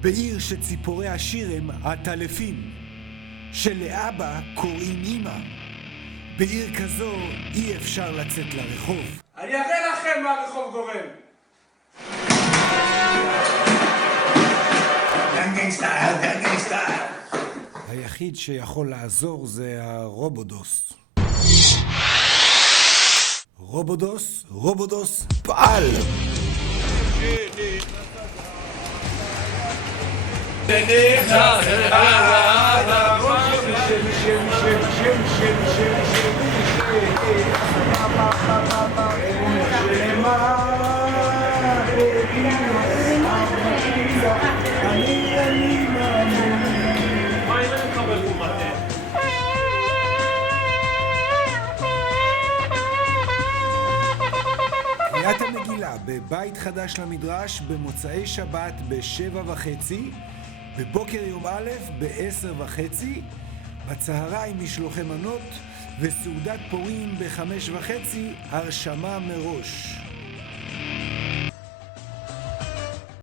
בעיר שציפורי השיר הם הטלפים, שלאבא קוראים אמא. בעיר כזו אי אפשר לצאת לרחוב. אני אראה לכם מה הרחוב גורם. גנגסטייל. היחיד שיכול לעזור זה הרובודוס. רובודוס, פעל! קריאת המגילה בבית חדש למדרש במוצאי שבת ב7:30, בבוקר יום א' ב10:30, בצהריים משלוחי מנות וסעודת פורים ב5:30, הרשמה מראש.